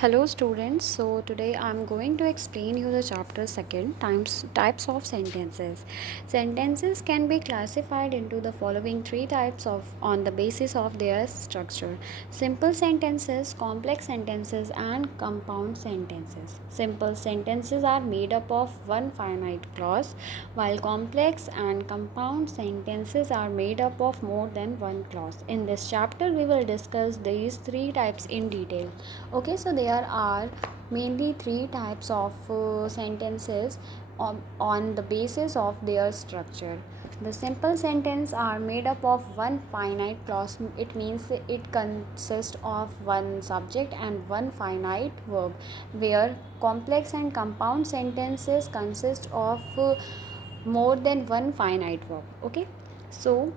Hello students, so today I am going to explain you the chapter 2 types of sentences. Sentences can be classified into the following three types on the basis of their structure: simple sentences, complex sentences and compound sentences. Simple sentences are made up of one finite clause, while complex and compound sentences are made up of more than one clause. In this chapter we will discuss these three types in detail. Okay, so there are mainly three types of sentences on the basis of their structure. The simple sentence are made up of one finite clause. It means it consists of one subject and one finite verb, where complex and compound sentences consist of more than one finite verb. Okay, so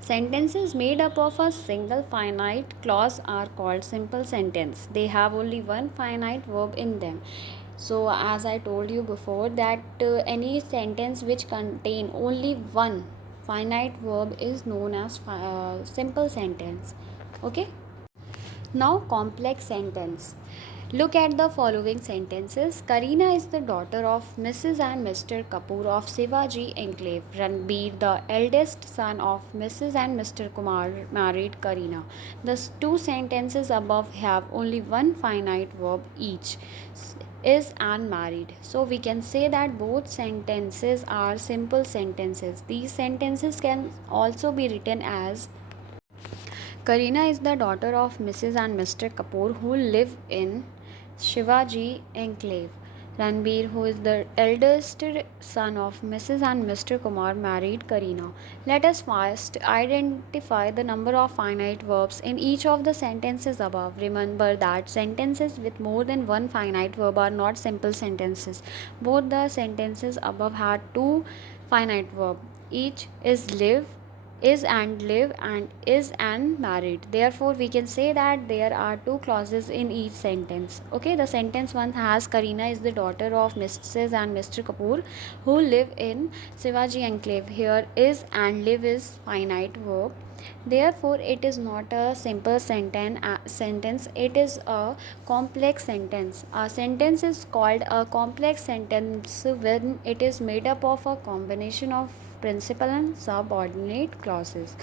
sentences made up of a single finite clause are called simple sentence. They have only one finite verb in them. So as I told you before that any sentence which contain only one finite verb is known as simple sentence. Okay? Now, complex sentence. Look at the following sentences. Karina is the daughter of Mrs. and Mr. Kapoor of Shivaji Enclave. Ranbir, the eldest son of Mrs. and Mr. Kumar, married Karina. The two sentences above have only one finite verb each, is and married. So we can say that both sentences are simple sentences. These sentences can also be written as: Karina is the daughter of Mrs. and Mr. Kapoor who live in Shivaji Enclave. Ranbir, who is the eldest son of Mrs. and Mr. Kumar, married Karina. Let us first identify the number of finite verbs in each of the sentences above. Remember that sentences with more than one finite verb are not simple sentences. Both the sentences above had two finite verbs. Each is and live and is and married. Therefore we can say that there are two clauses in each sentence. Okay, the sentence one has Karina is the daughter of Mrs. and Mr. Kapoor who live in Shivaji Enclave. Here is and live is finite verb. Therefore it is not a simple sentence, it is a complex sentence. A sentence is called a complex sentence when it is made up of a combination of principal and subordinate clauses.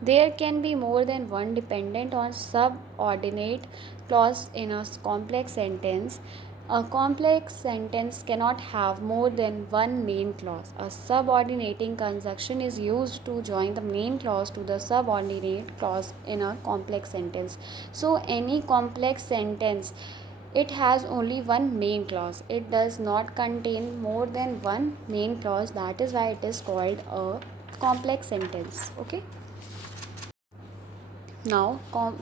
There can be more than one dependent or subordinate clause in a complex sentence. A complex sentence cannot have more than one main clause. A subordinating conjunction is used to join the main clause to the subordinate clause in a complex sentence. So any complex sentence, it has only one main clause. It does not contain more than one main clause. That is why it is called a complex sentence. Okay. Now,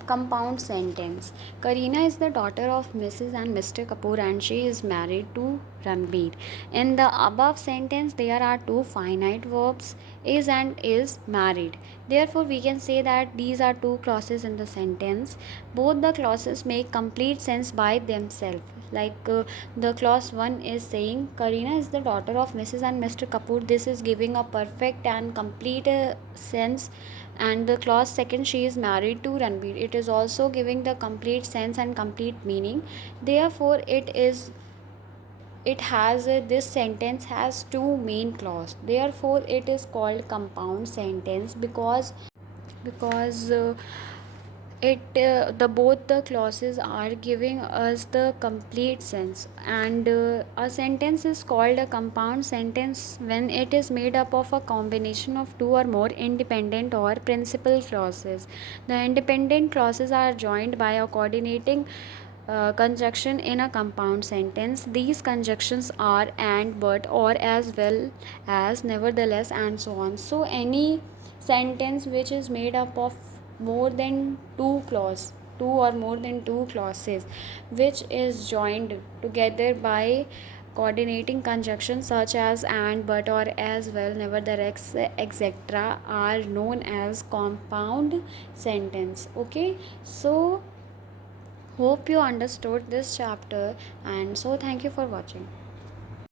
compound sentence. Karina is the daughter of Mrs. and Mr. Kapoor and she is married to Ranbir. In the above sentence, there are two finite verbs, is and is married. Therefore, we can say that these are two clauses in the sentence. Both the clauses make complete sense by themselves. Like the clause 1 is saying Karina is the daughter of Mrs. and Mr. Kapoor. This is giving a perfect and complete sense. And the clause 2, she is married to Ranbir, it is also giving the complete sense and complete meaning. Therefore it has this sentence has two main clause. Therefore it is called compound sentence because the both the clauses are giving us the complete sense. And a sentence is called a compound sentence when it is made up of a combination of two or more independent or principal clauses. The independent clauses are joined by a coordinating conjunction in a compound sentence. These conjunctions are and, but, or, as well as, nevertheless, and so on. So any sentence which is made up of more than two or more than two clauses, which is joined together by coordinating conjunctions such as and, but, or, as well, nevertheless, etc., are known as compound sentence. Okay, so hope you understood this chapter, and so thank you for watching.